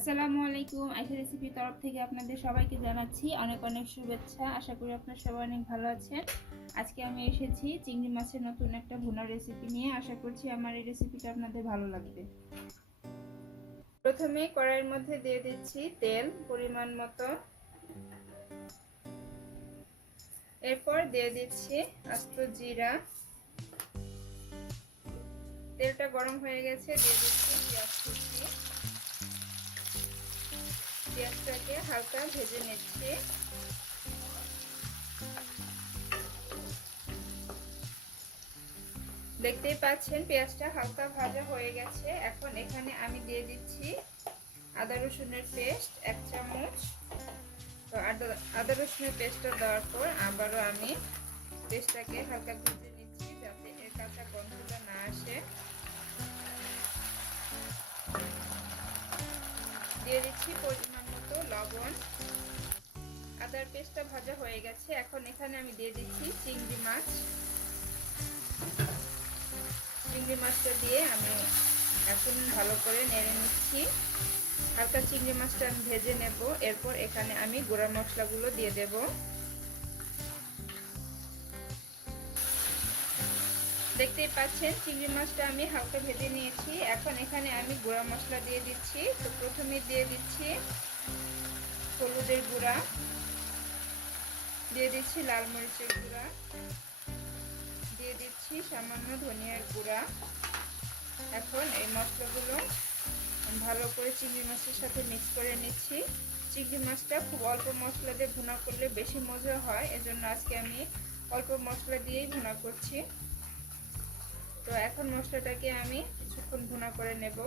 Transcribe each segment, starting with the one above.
আসসালামু আলাইকুম, আইসা রেসিপি তরফ থেকে আপনাদের সবাইকে জানাচ্ছি অনেক অনেক শুভেচ্ছা। আশা করি সবাই অনেক ভালো আছেন। আজকে আমি এসেছি চিংড়ি মাছের নতুন একটা ভুনা রেসিপি নিয়ে। আশা করছি আমার এই রেসিপিটা আপনাদের ভালো লাগবে। প্রথমে কড়াইয়ের মধ্যে দিয়ে দিচ্ছি তেল পরিমাণ মতো। এরপর দিয়ে দিচ্ছি আস্ত জিরা। তেলটা গরম হয়ে গেছে, দিয়ে দিচ্ছি পেঁয়াজটাকে হালকা ভেজে নিচ্ছি। দেখতেই পাচ্ছেন, পেঁয়াজটা হালকা ভাজা হয়ে গেছে। এখন এখানে আমি দিয়ে দিচ্ছি আদা রসুনের পেস্ট, এক চামচ। তো আদা রসুনের পেস্টটা দেওয়ার পর আবারও আমি পেস্টটাকে হালকা ভেজে নিচ্ছি যাতে এর কাঁচা গন্ধটা না আসে। দিয়ে দিচ্ছি পরিমাণ লবণ। আদার পেস্টটা ভাজা হয়ে গেছে। এখন এখানে আমি দিয়ে দিচ্ছি চিংড়ি মাছ। চিংড়ি মাছটা দিয়ে আমি এখন ভালো করে নেড়ে নিচ্ছি। হালকা চিংড়ি মাছটা আমি ভেজে নেব। এরপর এখানে আমি গুঁড়া মশলাগুলো দিয়ে দেব। দেখতেই পাচ্ছেন, চিংড়ি মাছটা আমি হালকা ভেজে নিয়েছি। এখন এখানে আমি গুঁড়া মশলা দিয়ে দিচ্ছি। তো প্রথমে দিয়ে দিচ্ছি হলুদের গুঁড়া। দিয়ে দিচ্ছি লাল মরিচের গুঁড়া। দিয়ে দিচ্ছি সামান্য ধনিয়ার গুঁড়া। এখন এই মশলাগুলো ভালো করে চিংড়ি মাছের সাথে মিক্স করে নিচ্ছি। চিংড়ি মাছটা খুব অল্প মশলা দিয়ে ভুনা করলে বেশি মজা হয়। এজন্য আজকে আমি অল্প মশলা দিয়েই ভুনা করছি। তো এখন মশলাটাকে আমি কিছুক্ষণ ভুনা করে নেব।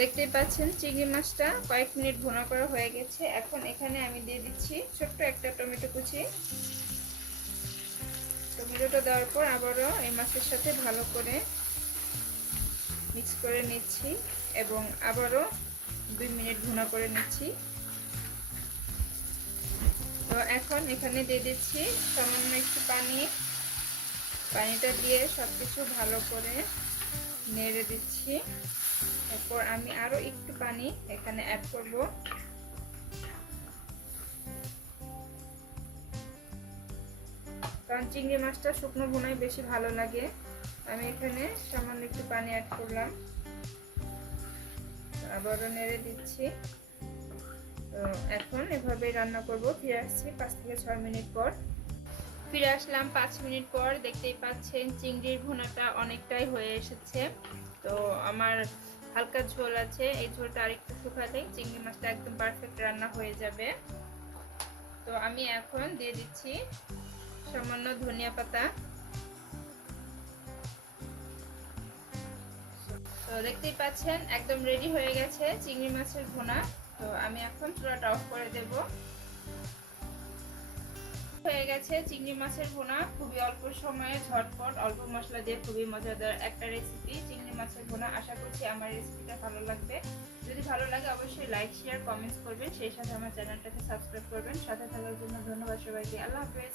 দেখতেই পাচ্ছেন, চিংড়ি মাছটা কয়েক মিনিট ভুনা করা হয়ে গেছে। এখন এখানে আমি দিয়ে দিচ্ছি ছোট্ট একটা টমেটো কুচি। টমেটোটা দেওয়ার পর আবারও এই মাছের সাথে ভালো করে মিক্স করে নিচ্ছি এবং আবারও দুই মিনিট ভুনা করে নিচ্ছি। তো এখন এখানে দিয়ে দিচ্ছি সামান্য একটু পানি। পানিটা দিয়ে সব কিছু ভালো করে নেড়ে দিচ্ছি। এরপর আমি আরও একটু পানি এখানে অ্যাড করব। কারণ চিংড়ি মাছটা শুকনো ভুনায় বেশি ভালো লাগে। আমি এখানে সামান্য একটু পানি অ্যাড করলাম। আবারও নেড়ে দিচ্ছি। তো এখন এভাবে রান্না করব। ফিরে আসছি পাঁচ থেকে ছয় মিনিট পর। ফিরে আসলাম পাঁচ মিনিট পর। দেখতেই পাচ্ছেন, চিংড়ির ভুনাটা অনেকটাই হয়ে এসেছে। তো আমার হালকা ঝোল আছে, এই ঝোলটা আরেকটু শুকালে চিংড়ি মাছটা একদম পারফেক্ট রান্না হয়ে যাবে। তো আমি এখন দিয়ে দিচ্ছি সামান্য ধনিয়া পাতা। তো দেখতেই পাচ্ছেন, একদম রেডি হয়ে গেছে চিংড়ি মাছের ভুনা। তো আমি এখন চুলাটা অফ করে দেব। হয়ে গেছে, চিংড়ি মাছের ভোনা। খুবই অল্প সময়ে ঝটপট, অল্প মশলা দিয়ে খুবই মজাদার একটা রেসিপি চিংড়ি মাছের ভোনা। আশা করছি আমার রেসিপিটা ভালো লাগবে। যদি ভালো লাগে অবশ্যই লাইক শেয়ার কমেন্টস করবেন। সেই সাথে আমার চ্যানেলটাকে সাবস্ক্রাইব করবেন। সাথে থাকার জন্য ধন্যবাদ সবাইকে। আল্লাহ হাফেজ।